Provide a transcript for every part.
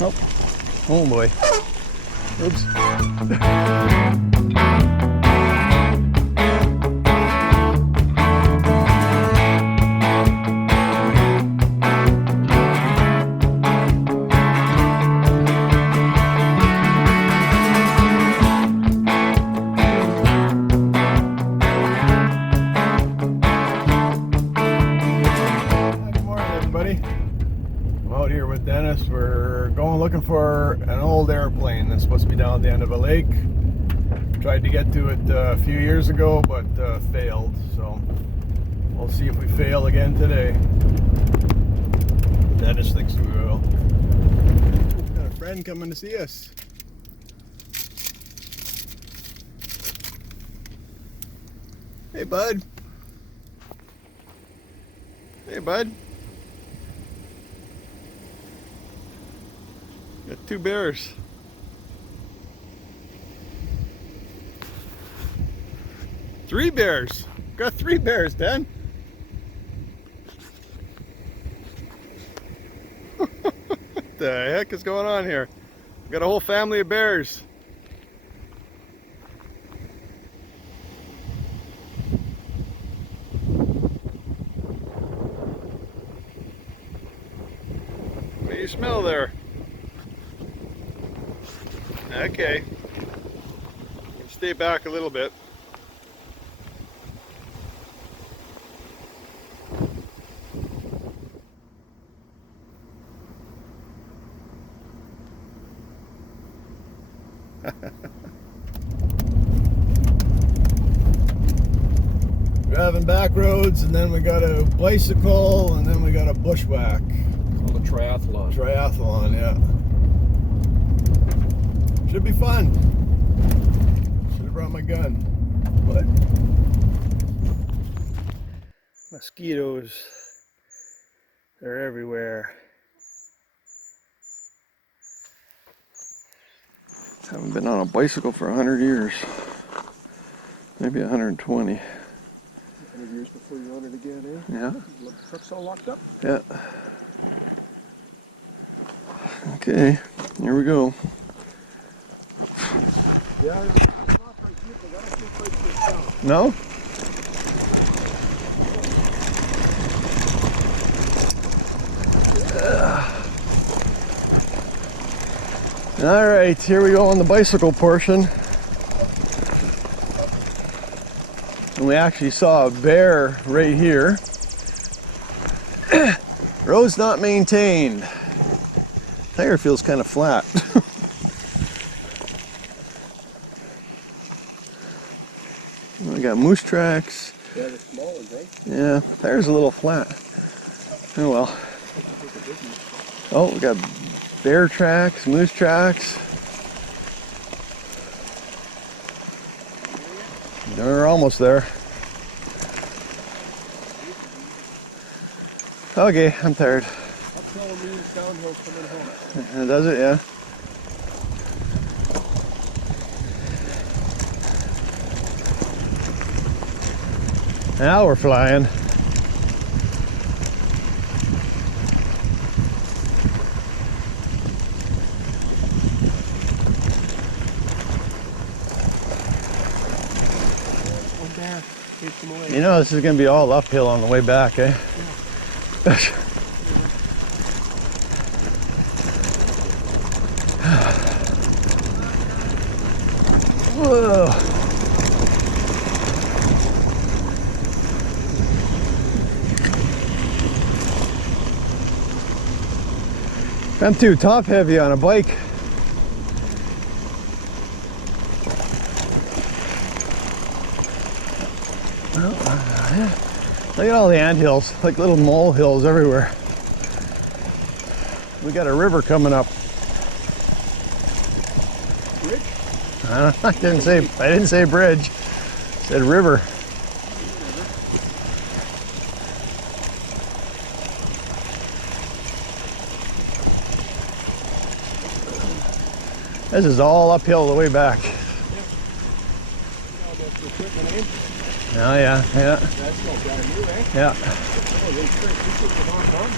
Oh, oh boy. Oops. We're going looking for an old airplane that's supposed to be down at the end of a lake. Tried to get to it a few years ago, but failed. So we'll see if we fail again today. Dennis thinks we will. We've got a friend coming to see us. Hey, bud. Hey, bud. Got 2 bears. Three bears. Got 3 bears, Dan. What the heck is going on here? Got a whole family of bears. What do you smell there? Okay, stay back a little bit. Driving back roads, and then we got a bicycle, and then we got a bushwhack. Called a triathlon. Triathlon, yeah. Should be fun. Should have brought my gun. But mosquitoes, they're everywhere. Haven't been on a bicycle for 100 years. Maybe 120. 100 years before you're on it again, eh? Yeah. The truck's all locked up? Yeah. Okay, here we go. Yeah, it's not for people. That don't feel quite yourself. No? All right, here we go on the bicycle portion. And we actually saw a bear right here. Road's not maintained. Tire feels kind of flat. We got moose tracks. Yeah, the small ones, eh? Yeah, tire's a little flat. Oh well. Oh, we got bear tracks, moose tracks. We're almost there. Okay, I'm tired. Uphill means downhill coming home. Does it? Yeah. Now we're flying. You know, this is going to be all uphill on the way back, eh? Yeah. Whoa. I'm too top heavy on a bike. Look at all the anthills, like little mole hills everywhere. We got a river coming up. Bridge? I didn't say bridge. I said river. This is all uphill the way back. Oh yeah, yeah. That's all brand new, eh? Yeah. Oh, they tricked. This is the Hong Kong.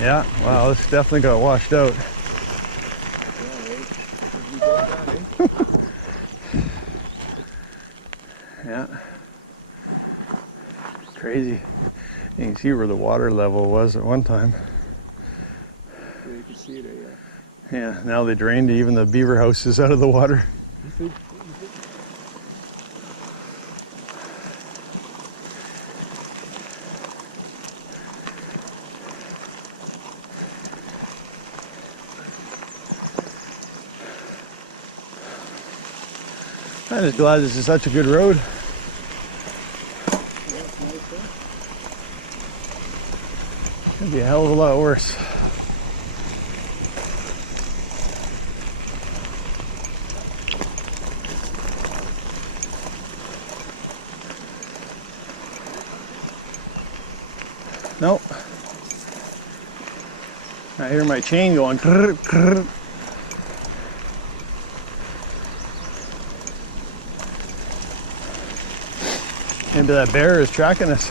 Yeah, wow, this definitely got washed out. crazy. You can see where the water level was at one time. Yeah, you can see it, yeah. Yeah, now they drained even the beaver houses out of the water. You think? I'm just glad this is such a good road. Yeah, it's nice, huh? It'd be a hell of a lot worse. Nope. I hear my chain going. Krr, krr. Maybe that bear is tracking us.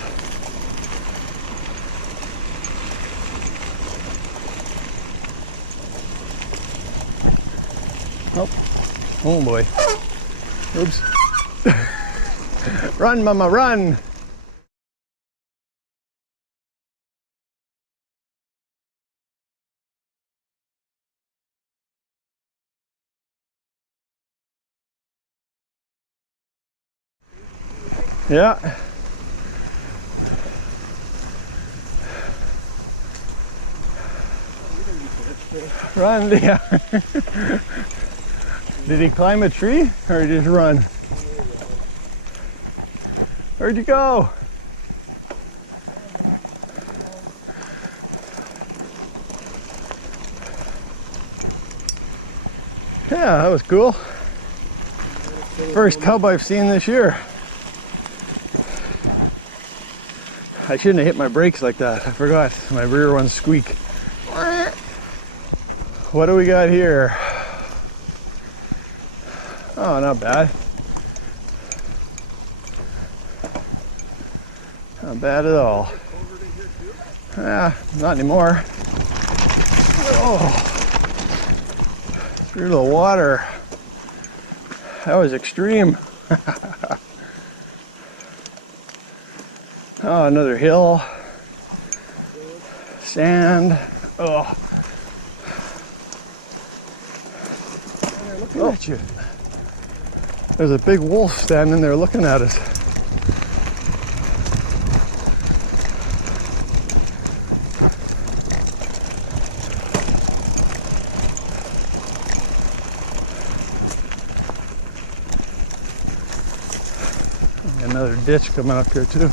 Oh, oh boy. Oops. Run, mama, run. Yeah. Run, yeah. Did he climb a tree or just run? Where'd you go? Yeah, that was cool. First cub I've seen this year. I shouldn't have hit my brakes like that. I forgot. My rear ones squeak. What do we got here? Oh, not bad. Not bad at all. Not anymore. Oh, through the water. That was extreme. Oh, another hill. Sand. Oh. Looking at you. There's a big wolf standing there looking at us. Another ditch coming up here too.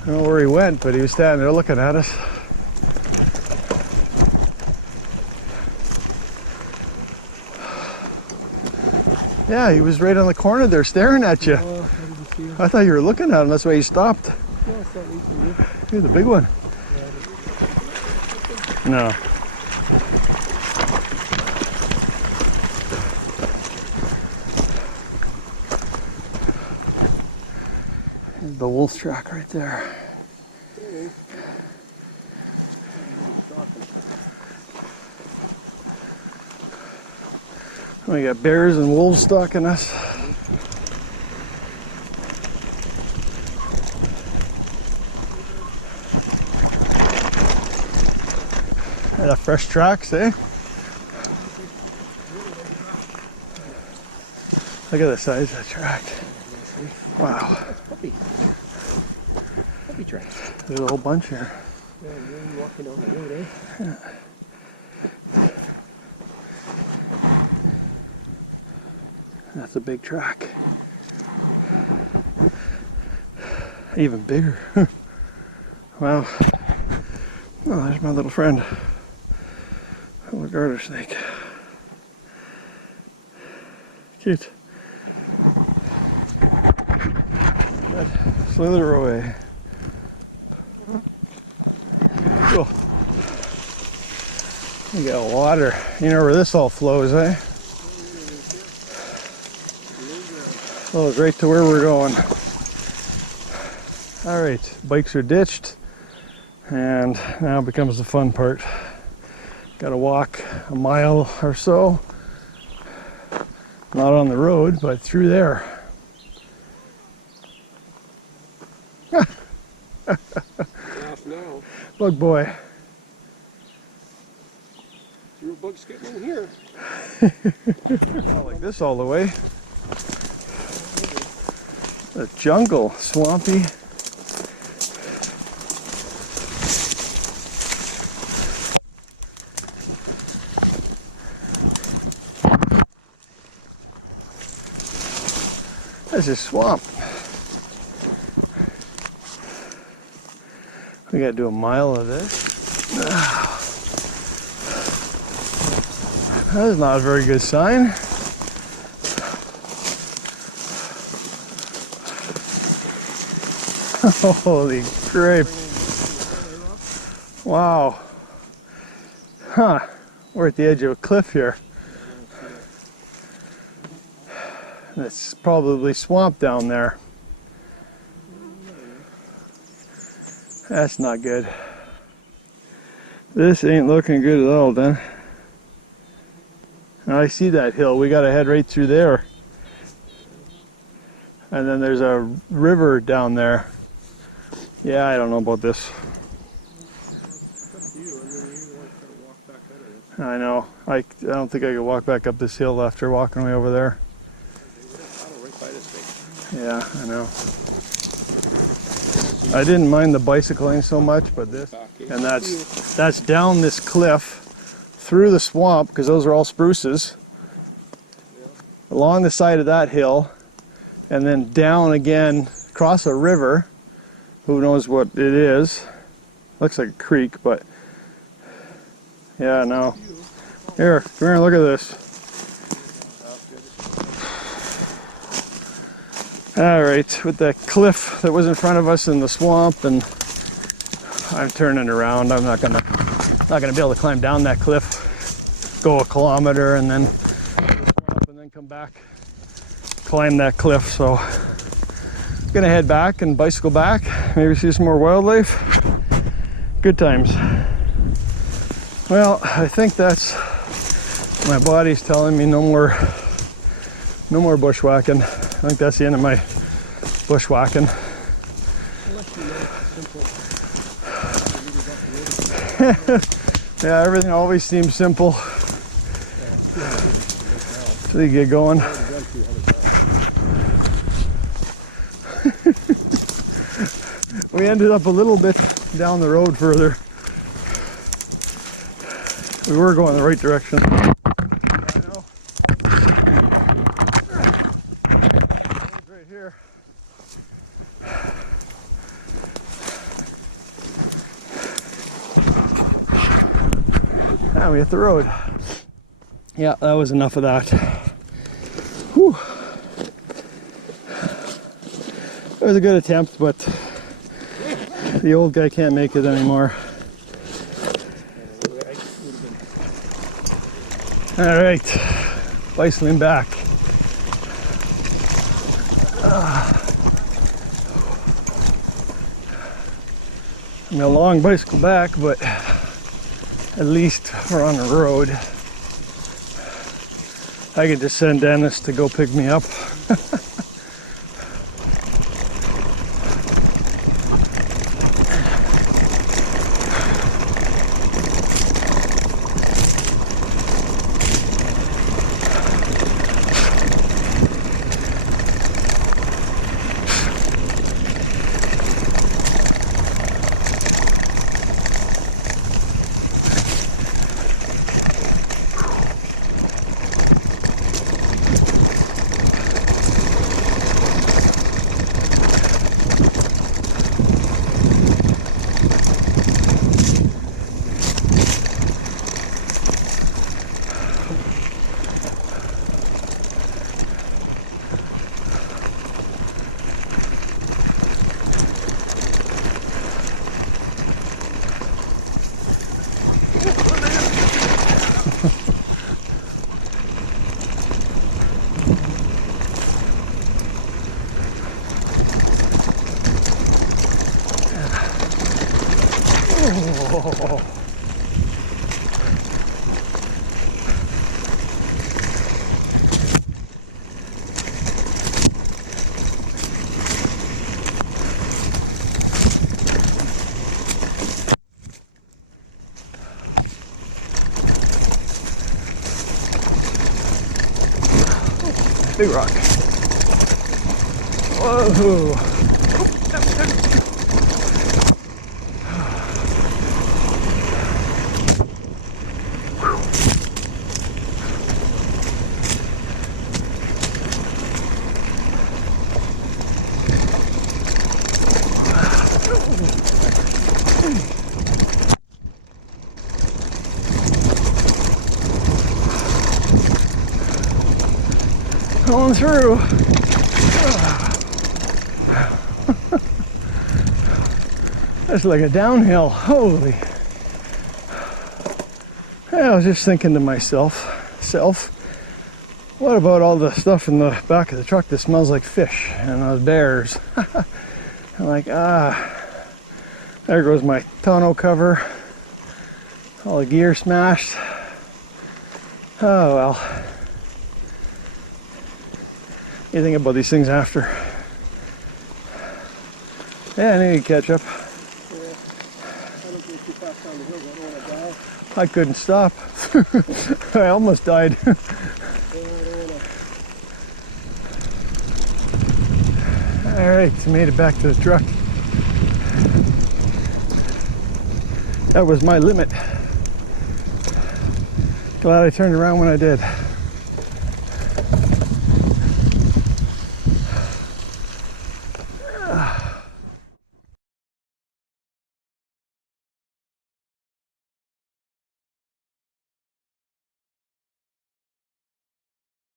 I don't know where he went, but he was standing there looking at us. Yeah, he was right on the corner there staring at you. Oh, I didn't see him. I thought you were looking at him, that's why he stopped. No, it's not easy, yeah. Here's the big one. No. There's the wolf track right there. We got bears and wolves stalking us. Got fresh tracks, eh? Look at the size of that track. Wow. Puppy tracks. There's a whole bunch here. Yeah, you're walking down the road, eh? Yeah. That's a big track. Even bigger. Wow. Oh, there's my little friend. A little garter snake. Cute. Good. Slither away. Cool. We got water. You know where this all flows, eh? Flows right to where we're going. All right, bikes are ditched, and now becomes the fun part. Got to walk a mile or so, not on the road, but through there. Laugh now. Bug boy. Fewer bugs getting in here. Not like this all the way. The jungle, swampy. This is swamp. We gotta do a mile of this. That is not a very good sign. Holy grape. Wow. Huh. We're at the edge of a cliff here. It's probably swamp down there. That's not good. This ain't looking good at all, then. I see that hill. We gotta head right through there. And then there's a river down there. Yeah, I don't know about this. I know. I don't think I could walk back up this hill after walking way over there. Yeah, I know. I didn't mind the bicycling so much, but this, and that's down this cliff, through the swamp, because those are all spruces, along the side of that hill, and then down again, across a river. Who knows what it is? Looks like a creek, but yeah, no. Here, come here and look at this. All right, with that cliff that was in front of us in the swamp, and I'm turning around. I'm not gonna be able to climb down that cliff, go a kilometer, and then come back, climb that cliff. So I'm gonna head back and bicycle back, maybe see some more wildlife. Good times. Well, I think that's, my body's telling me no more bushwhacking. I think that's the end of my bushwhacking. Yeah, everything always seems simple. So you get going. We ended up a little bit down the road further. We were going the right direction. Right here. Now we hit the road. Yeah, that was enough of that. Whew. It was a good attempt, but the old guy can't make it anymore. All right, bicycling back. I mean, a long bicycle back, but at least we're on the road. I could just send Dennis to go pick me up. Oh. big rock. Whoa. Going through. That's like a downhill. Holy. I was just thinking to myself, what about all the stuff in the back of the truck that smells like fish and those bears? I'm like, there goes my tonneau cover. All the gear smashed. Oh well. You think about these things after. Yeah, I need to catch up. Yeah. I don't think too fast down the hill. I don't want to die. I couldn't stop. I almost died. Yeah, I don't want to. Alright, made it back to the truck. That was my limit. Glad I turned around when I did.